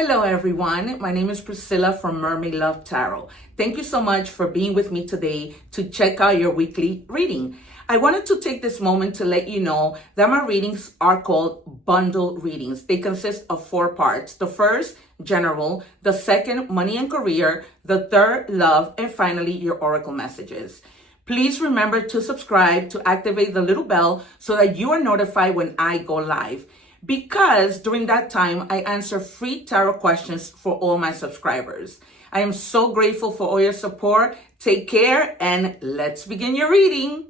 Hello everyone, my name is Priscilla from Mermaid Love Tarot. Thank you so much for being with me today to check out your weekly reading. I wanted to take this moment to let you know that my readings are called bundle readings. They consist of 4 parts. The first, general. The second, money and career. The third, love. And finally, your oracle messages. Please remember to subscribe, to activate the little bell so that you are notified when I go live. Because during that time, I answer free tarot questions for all my subscribers. I am so grateful for all your support. Take care and let's begin your reading.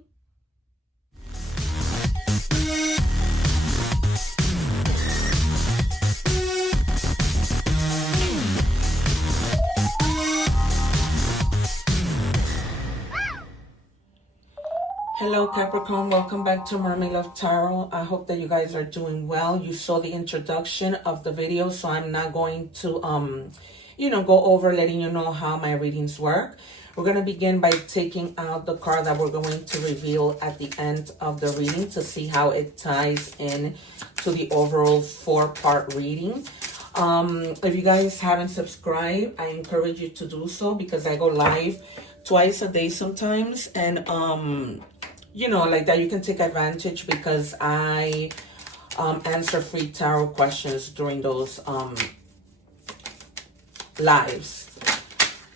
Hello Capricorn, welcome back to Mermaid Love Tarot. I hope that you guys are doing well. You saw the introduction of the video, so I'm not going to go over letting you know how my readings work. We're going to begin by taking out the card that we're going to reveal at the end of the reading to see how it ties in to the overall 4-part reading. If you guys haven't subscribed, I encourage you to do so because I go live twice a day sometimes, and like that you can take advantage because I answer free tarot questions during those lives.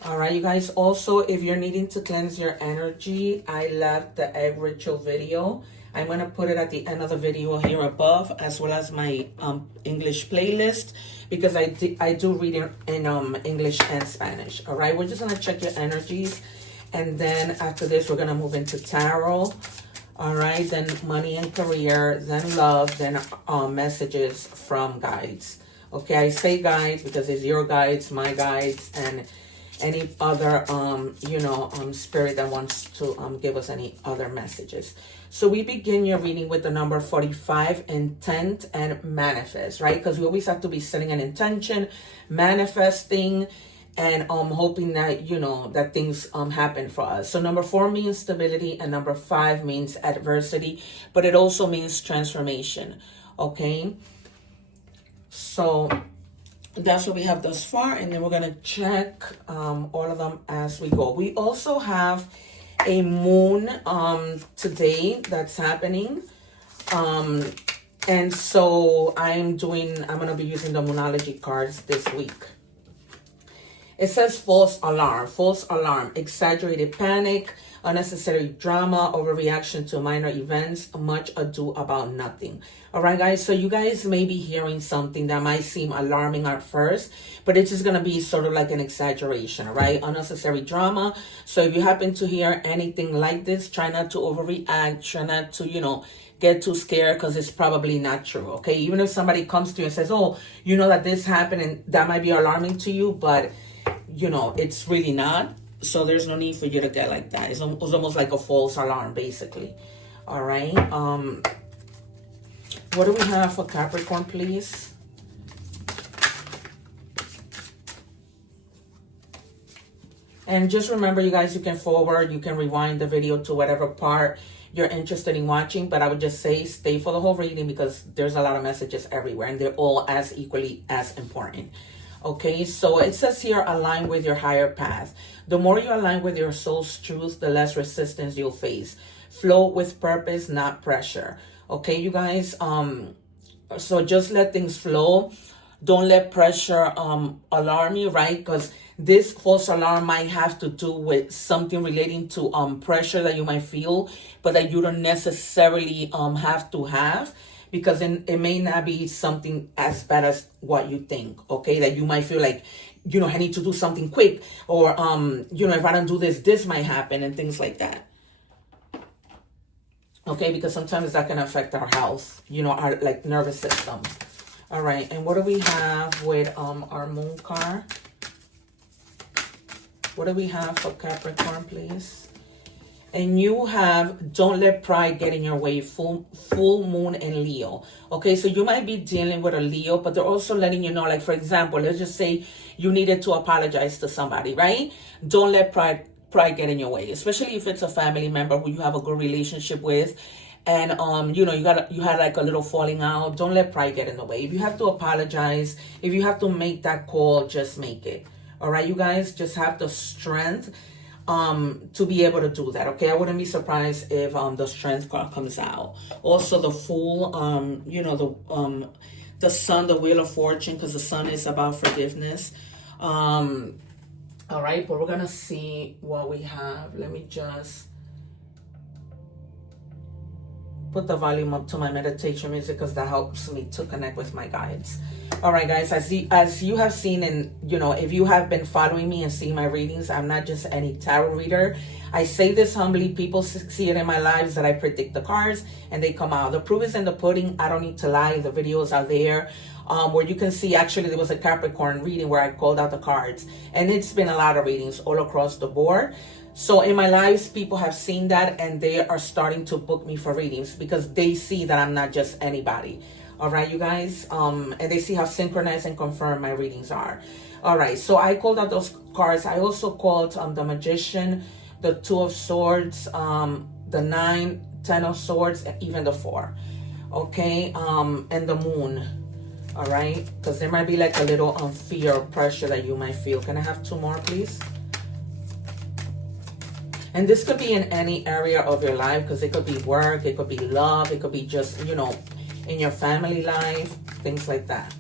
All right, you guys. Also, if you're needing to cleanse your energy, I left the egg ritual video. I'm going to put it at the end of the video here above, as well as my English playlist, because I do read in English and Spanish. All right, we're just going to check your energies. And then after this, we're going to move into tarot. All right, then money and career, then love, then messages from guides. Okay, I say guides because it's your guides, my guides, and any other, spirit that wants to give us any other messages. So we begin your reading with the number 45, intent and manifest, right? Because we always have to be setting an intention, manifesting, and hoping that that things happen for us. So number 4 means stability, and number 5 means adversity, but it also means transformation. Okay, so that's what we have thus far, and then we're gonna check all of them as we go. We also have a moon today that's happening, and so I'm gonna be using the moonology cards this week. It says false alarm, exaggerated panic, unnecessary drama, overreaction to minor events, much ado about nothing. All right, guys, so you guys may be hearing something that might seem alarming at first, but it's just going to be sort of like an exaggeration, right? Unnecessary drama. So if you happen to hear anything like this, try not to overreact, try not to, get too scared, because it's probably not true, okay? Even if somebody comes to you and says, oh, that this happened, and that might be alarming to you, but it's really not. So there's no need for you to get like that. It's almost like a false alarm, basically. All right. What do we have for Capricorn, please? And just remember, you guys, you can forward, you can rewind the video to whatever part you're interested in watching. But I would just say stay for the whole reading because there's a lot of messages everywhere and they're all as equally as important. Okay, so it says here, align with your higher path. The more you align with your soul's truth, the less resistance you'll face. Flow with purpose, not pressure. Okay, you guys, so just let things flow. Don't let pressure alarm you, right? Because this false alarm might have to do with something relating to pressure that you might feel, but that you don't necessarily have to have. Because it may not be something as bad as what you think, okay? That you might feel like, I need to do something quick. Or, if I don't do this, this might happen and things like that. Okay, because sometimes that can affect our health, our nervous system. All right, and what do we have with our moon card? What do we have for Capricorn, please? And you have, don't let pride get in your way, full moon in Leo. Okay, so you might be dealing with a Leo, but they're also letting you know, like, for example, let's just say you needed to apologize to somebody, right? Don't let pride get in your way, especially if it's a family member who you have a good relationship with. and you had like a little falling out. Don't let pride get in the way. If you have to apologize, if you have to make that call, just make it. All right, you guys, just have the strength to be able to do that. Okay, I wouldn't be surprised if the strength card comes out. Also the Fool, the Sun, the Wheel of Fortune, because the Sun is about forgiveness. All right, but we're gonna see what we have. Let me just put the volume up to my meditation music, because that helps me to connect with my guides. All right, guys, as you have seen, and if you have been following me and seeing my readings, I'm not just any tarot reader. I say this humbly. People see it in my lives that I predict the cards and they come out. The proof is in the pudding. I don't need to lie. The videos are there, where you can see. Actually, there was a Capricorn reading where I called out the cards, and it's been a lot of readings all across the board. So in my lives, people have seen that, and they are starting to book me for readings because they see that I'm not just anybody. All right, you guys, and they see how synchronized and confirmed my readings are. All right, so I called out those cards. I also called the Magician, the Two of Swords, the 9, 10 of Swords, and even the 4. Okay, and the Moon. All right, because there might be like a little fear or pressure that you might feel. Can I have 2 more, please? And this could be in any area of your life, because it could be work, it could be love, it could be just, in your family life, things like that.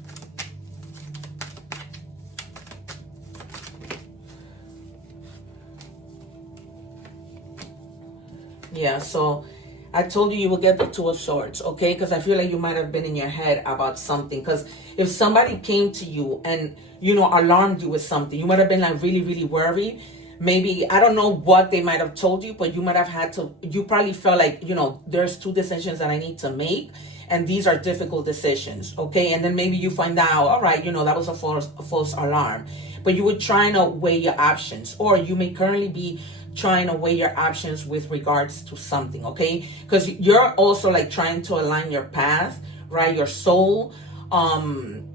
Yeah, so I told you will get the Two of Swords, okay? Because I feel like you might have been in your head about something. Because if somebody came to you and, alarmed you with something, you might have been like really, really worried. Maybe, I don't know what they might have told you, but you might have had to, you probably felt like, there's 2 decisions that I need to make. And these are difficult decisions, okay? And then maybe you find out, all right, that was a false alarm. But you were trying to weigh your options. Or you may currently be trying to weigh your options with regards to something, okay? Because you're also like trying to align your path, right? Your soul. And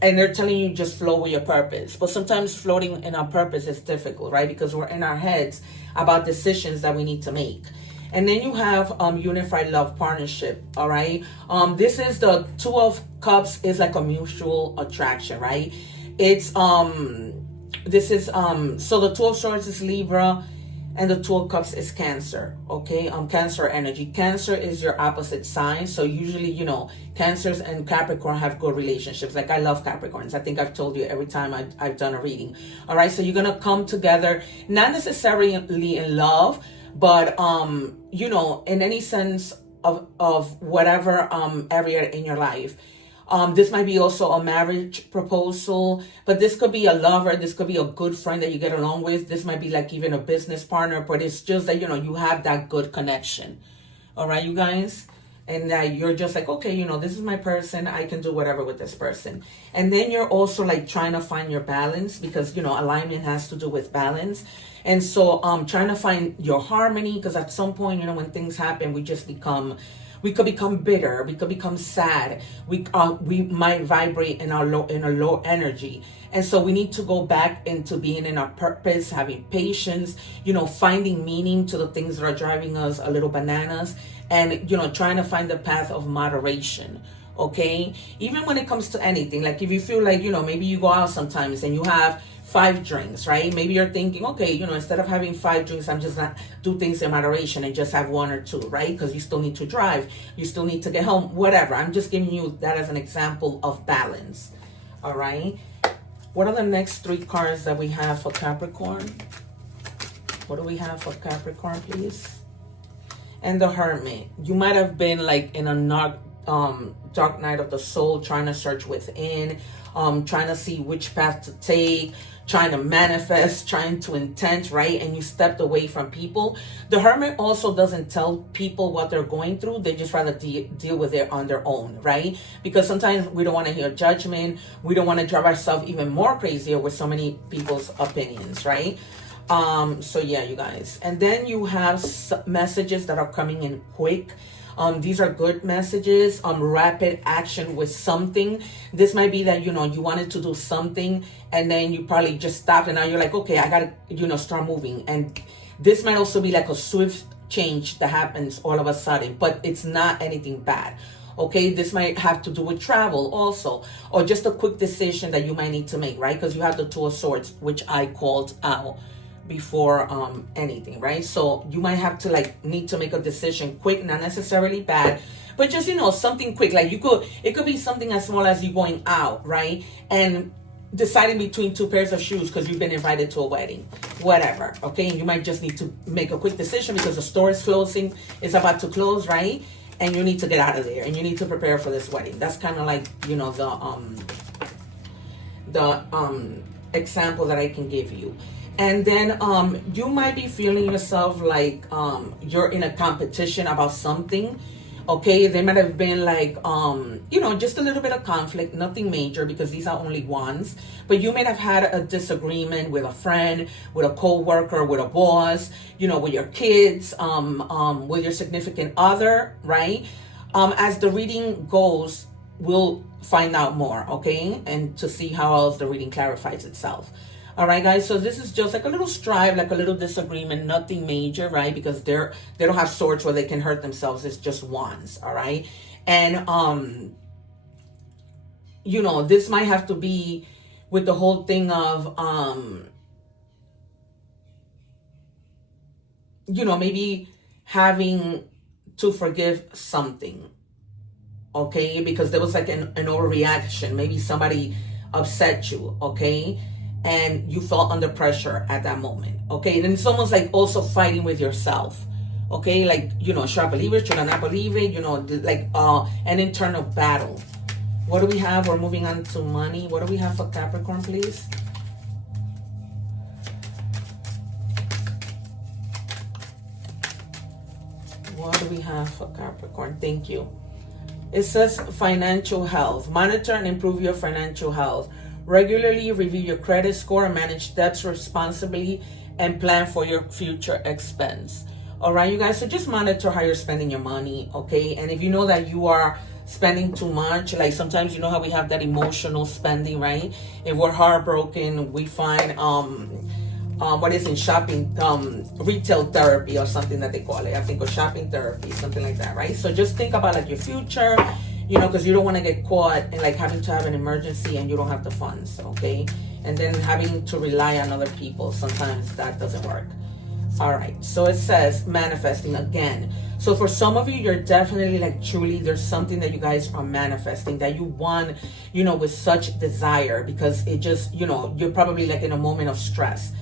they're telling you just flow with your purpose. But sometimes floating in our purpose is difficult, right? Because we're in our heads about decisions that we need to make. And then you have unified love partnership, all right? This is the Two of Cups is like a mutual attraction, right? It's, this is, so the Two of Swords is Libra, and the Two of Cups is Cancer, okay? Cancer energy. Cancer is your opposite sign. So usually, Cancers and Capricorn have good relationships. Like, I love Capricorns. I think I've told you every time I've done a reading. All right, so you're going to come together, not necessarily in love, but, in any sense of whatever area in your life. This might be also a marriage proposal, but this could be a lover. This could be a good friend that you get along with. This might be like even a business partner, but it's just that, you have that good connection. All right, you guys? And that you're just like, okay, this is my person. I can do whatever with this person. And then you're also like trying to find your balance, because, alignment has to do with balance. And so trying to find your harmony, because at some point, when things happen, we could become bitter. We could become sad. We might vibrate in a low energy. And so we need to go back into being in our purpose, having patience, finding meaning to the things that are driving us a little bananas, and, trying to find the path of moderation. Okay. Even when it comes to anything, like if you feel like, maybe you go out sometimes and you have 5 drinks, right? Maybe you're thinking, okay, instead of having 5 drinks, I'm just not do things in moderation and just have 1 or 2, right? Because you still need to drive, you still need to get home, whatever. I'm just giving you that as an example of balance. All right. What are the next 3 cards that we have for Capricorn? What do we have for Capricorn, please? And the Hermit. You might have been like in a dark night of the soul, trying to search within, trying to see which path to take, trying to manifest, trying to intend, right? And you stepped away from people. The Hermit also doesn't tell people what they're going through. They just rather deal with it on their own, right? Because sometimes we don't want to hear judgment. We don't want to drive ourselves even more crazier with so many people's opinions, right? So yeah, you guys. And then you have messages that are coming in quick. These are good messages, rapid action with something. This might be that, you wanted to do something and then you probably just stopped and now you're like, okay, I gotta, start moving. And this might also be like a swift change that happens all of a sudden, but it's not anything bad. Okay, this might have to do with travel also, or just a quick decision that you might need to make, right? Because you have the Two of Swords, which I called out before anything, right? So you might have to like need to make a decision quick, not necessarily bad, but just, you know, something quick. Like it could be something as small as you going out, right? And deciding between two pairs of shoes because you've been invited to a wedding, whatever. Okay, and you might just need to make a quick decision because the store is closing, it's about to close, right? And you need to get out of there and you need to prepare for this wedding. That's kind of like, you know, the example that I can give you. And then you might be feeling yourself like you're in a competition about something. Okay, there might have been like, you know, just a little bit of conflict, nothing major because these are only ones. But you may have had a disagreement with a friend, with a co-worker, with a boss, you know, with your kids, with your significant other, right? As the reading goes, we'll find out more, okay? And to see how else the reading clarifies itself. All right, guys, so this is just like a little strife, like a little disagreement, nothing major, right? Because they don't have swords where they can hurt themselves. It's just wands, all right? And, you know, this might have to be with the whole thing of, you know, maybe having to forgive something, okay? Because there was like an overreaction. Maybe somebody upset you, okay? And you felt under pressure at that moment, okay? And it's almost like also fighting with yourself, okay? Like, you know, should I believe it? Should I not believe it? You know, like an internal battle. What do we have? We're moving on to money. What do we have for Capricorn, please? What do we have for Capricorn? Thank you. It says financial health. Monitor and improve your financial health. Regularly review your credit score and manage debts responsibly and plan for your future expense. All right, you guys, so just monitor how you're spending your money, okay? And if you know that you are spending too much, like sometimes you know how we have that emotional spending, right? If we're heartbroken, we find what is in shopping, retail therapy or something that they call it. I think, or shopping therapy, something like that, right? So just think about like your future, you know, because you don't want to get caught in like having to have an emergency and you don't have the funds, okay? And then having to rely on other people, sometimes that doesn't work. All right, so it says manifesting again. So for some of you, you're definitely like truly, there's something that you guys are manifesting that you want, you know, with such desire, because it just, you know, you're probably like in a moment of stress,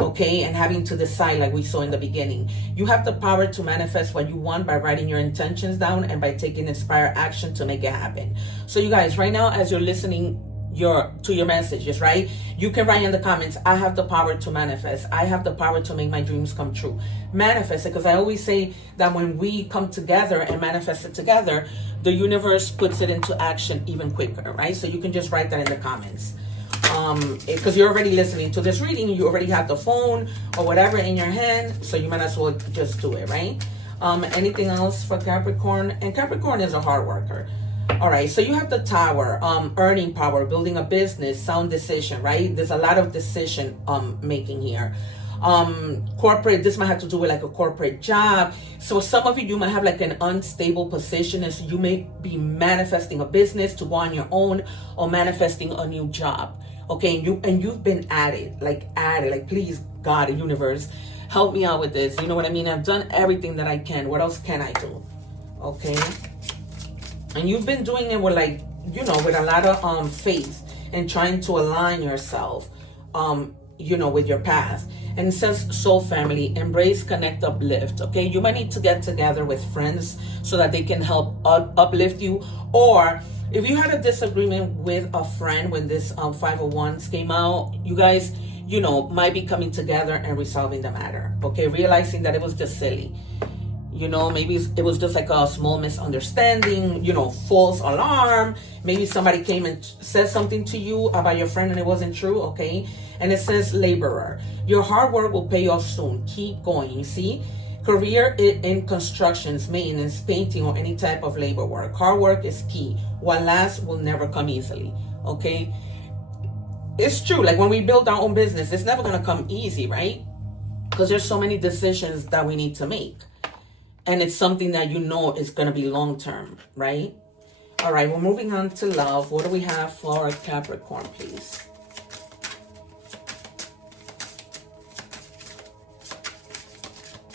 okay? And having to decide, like we saw in the beginning, you have the power to manifest what you want by writing your intentions down and by taking inspired action to make it happen. So you guys, right now, as you're listening to your messages, right, you can write in the comments, I have the power to manifest. I have the power to make my dreams come true. Manifest it, because I always say that when we come together and manifest it together, the universe puts it into action even quicker, right? So you can just write that in the comments. Because you're already listening to this reading, you already have the phone or whatever in your hand, so you might as well just do it, right? Anything else for Capricorn? And Capricorn is a hard worker. All right, so you have the Tower, earning power, building a business, sound decision, right? There's a lot of decision making here. Corporate, this might have to do with like a corporate job. So some of you might have like an unstable position, and so you may be manifesting a business to go on your own or manifesting a new job. Okay, and you've been at it, like please God, the universe, help me out with this. You know what I mean? I've done everything that I can. What else can I do? Okay. And you've been doing it with like, you know, with a lot of faith and trying to align yourself, you know, with your path. And it says soul family, embrace, connect, uplift. Okay, you might need to get together with friends so that they can help uplift you. Or if you had a disagreement with a friend when this 501s came out, you guys, you know, might be coming together and resolving the matter. Okay, realizing that it was just silly. You know, maybe it was just like a small misunderstanding, you know, false alarm. Maybe somebody came and said something to you about your friend and it wasn't true, okay? And it says laborer. Your hard work will pay off soon. Keep going, you see? Career in constructions, maintenance, painting, or any type of labor work. Hard work is key. What lasts will never come easily, okay? It's true. Like when we build our own business, it's never going to come easy, right? Because there's so many decisions that we need to make. and it's something that you know is going to be long term, right? All right, we're moving on to love. What do we have for Capricorn, please?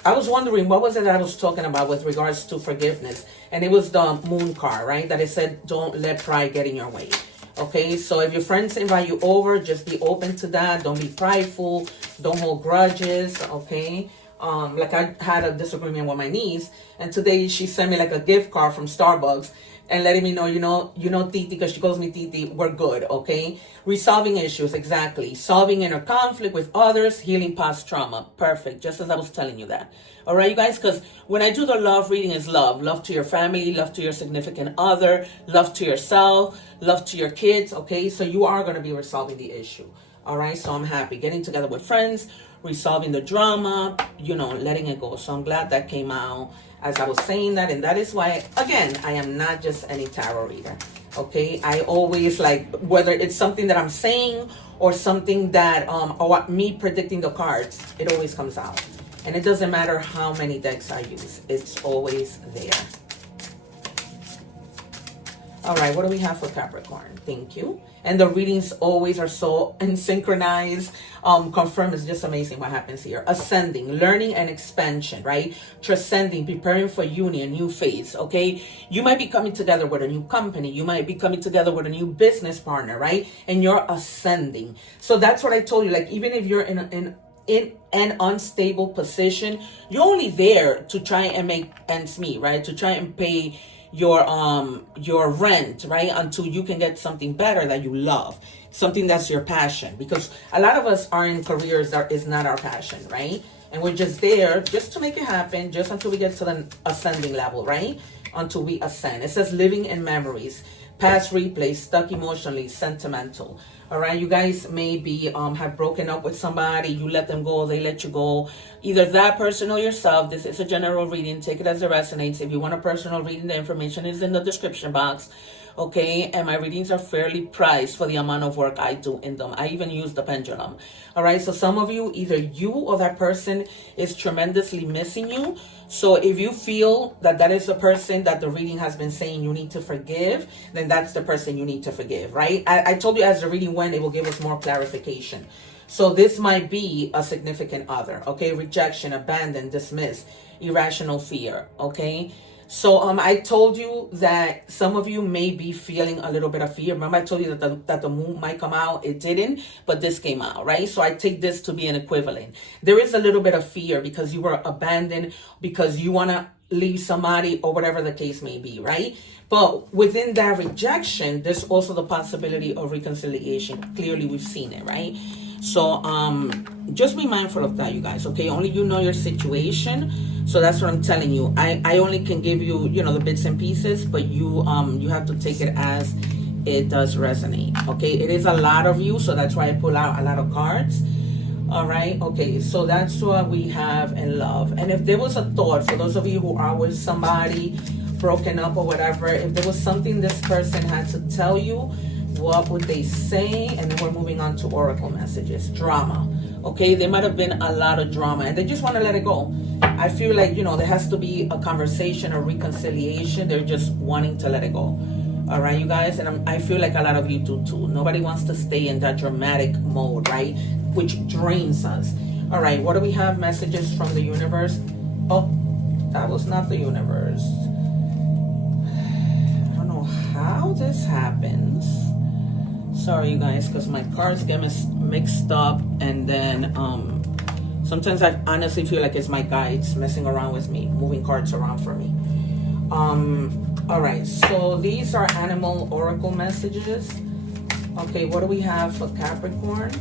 I was wondering, what was it that I was talking about with regards to forgiveness? And it was the moon card, right? That it said, don't let pride get in your way. Okay, so if your friends invite you over, just be open to that. Don't be prideful. Don't hold grudges, okay? Like I had a disagreement with my niece, and today she sent me like a gift card from Starbucks and letting me know, you know, Titi, because she calls me Titi, we're good, okay? Resolving issues, exactly. Solving inner conflict with others, healing past trauma. Perfect, just as I was telling you that. All right, you guys, because when I do the love reading, is love. Love to your family, love to your significant other, love to yourself, love to your kids, okay? So you are going to be resolving the issue. All right, so I'm happy. Getting together with friends, resolving the drama, you know, letting it go. So I'm glad that came out as I was saying that. And that is why, again, I am not just any tarot reader. Okay, I always like, whether it's something that I'm saying or something that, or me predicting the cards, it always comes out. And it doesn't matter how many decks I use, it's always there. All right, what do we have for Capricorn? Thank you. And the readings always are so synchronized. Confirm is just amazing what happens here. Ascending, learning and expansion, right? Transcending, preparing for union, new phase, okay? You might be coming together with a new company. You might be coming together with a new business partner, right? And you're ascending. So that's what I told you. Like, even if you're in an unstable position, you're only there to try and make ends meet, right? To try and pay your rent, right? Until you can get something better that you love, something that's your passion. Because a lot of us are in careers that is not our passion, right? And we're just there just to make it happen, just until we get to the ascending level, right? Until we ascend. It says living in memories, past replays, stuck emotionally, sentimental. All right, you guys maybe have broken up with somebody, you let them go, they let you go. Either that person or yourself. This is a general reading. Take it as it resonates. If you want a personal reading, the information is in the description box. Okay, and my readings are fairly priced for the amount of work I do in them. I even use the pendulum. All right, so some of you, either you or that person is tremendously missing you. So if you feel that that is the person that the reading has been saying you need to forgive, then that's the person you need to forgive, right? I told you as the reading went, it will give us more clarification. So this might be a significant other, okay? Rejection, abandon, dismiss, irrational fear, okay? So I told you that some of you may be feeling a little bit of fear. Remember I told you that the moon might come out. It didn't, but this came out, right? So I take this to be an equivalent. There is a little bit of fear because you were abandoned, because you want to leave somebody or whatever the case may be, right? But within that rejection, there's also the possibility of reconciliation. Clearly, we've seen it, right? So just be mindful of that, you guys, okay? Only you know your situation. So that's what I'm telling you. I only can give you, you know, the bits and pieces, but you have to take it as it does resonate, okay? It is a lot of you, so that's why I pull out a lot of cards. All right, okay, so that's what we have in love. And if there was a thought, for those of you who are with somebody, broken up or whatever, if there was something this person had to tell you, what would they say? And then we're moving on to oracle messages. Drama, okay? There might have been a lot of drama and they just want to let it go. I feel like, you know, there has to be a conversation or reconciliation. They're just wanting to let it go. All right, you guys? And I feel like a lot of you do too. Nobody wants to stay in that dramatic mode, right? Which drains us. All right, what do we have? Messages from the universe. Oh, that was not the universe. I don't know how this happens. Sorry, you guys, because my cards get mixed up, and then sometimes I honestly feel like it's my guides messing around with me, moving cards around for me. All right, so these are animal oracle messages. Okay, what do we have for Capricorn?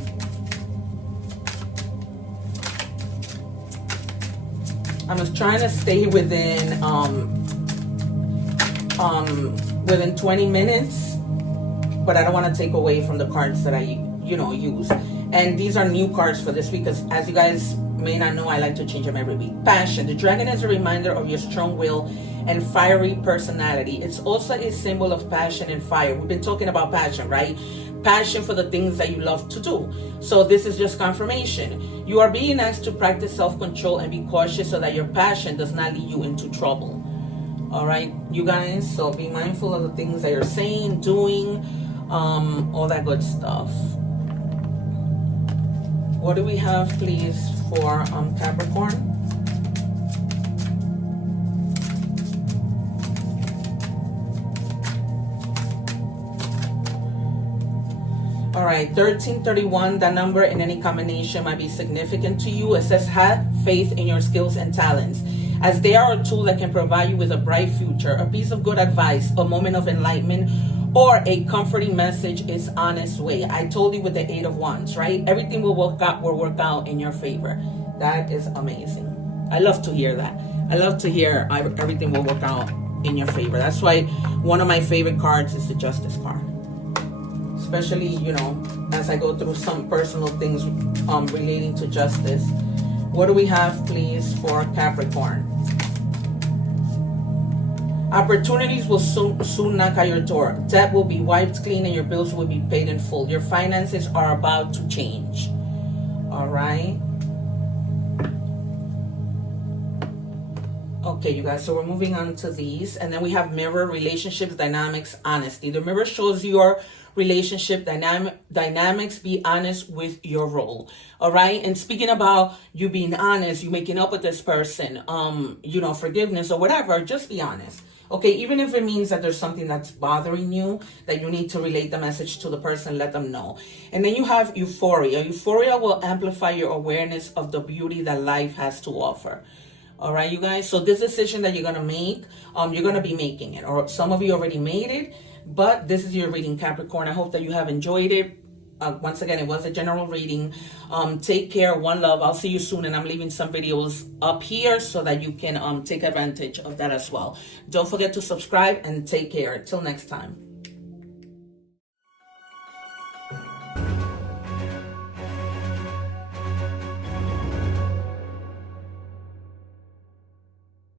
I'm just trying to stay within 20 minutes, but I don't want to take away from the cards that I, you know, use. And these are new cards for this week, because as you guys may not know, I like to change them every week. Passion. The dragon is a reminder of your strong will and fiery personality. It's also a symbol of passion and fire. We've been talking about passion, right? passion for the things that you love to do. So this is just confirmation. You are being asked to practice self-control and be cautious so that your passion does not lead you into trouble. All right, you guys, so be mindful of the things that you're saying, doing, all that good stuff. What do we have, please, for Capricorn? All right, 1331, that number in any combination might be significant to you. It says, have faith in your skills and talents, as they are a tool that can provide you with a bright future, a piece of good advice, a moment of enlightenment, or a comforting message is honest way. I told you with the 8 of Wands, right? Everything will work out in your favor. That is amazing. I love to hear that. I love to hear everything will work out in your favor. That's why one of my favorite cards is the Justice card. Especially, you know, as I go through some personal things relating to justice. What do we have, please, for Capricorn? Opportunities will soon knock at your door. Debt will be wiped clean and your bills will be paid in full. Your finances are about to change. All right. Okay, you guys, so we're moving on to these. And then we have mirror, relationships, dynamics, honesty. The mirror shows your relationship dynamics. Be honest with your role. All right. And speaking about you being honest, you making up with this person, you know, forgiveness or whatever, just be honest. Okay, even if it means that there's something that's bothering you, that you need to relate the message to the person, let them know. And then you have euphoria. Euphoria will amplify your awareness of the beauty that life has to offer. All right, you guys. So this decision that you're going to make, you're going to be making it. Or some of you already made it, but this is your reading, Capricorn. I hope that you have enjoyed it. Once again, it was a general reading. Take care. One love. I'll see you soon. And I'm leaving some videos up here so that you can take advantage of that as well. Don't forget to subscribe and take care. Till next time.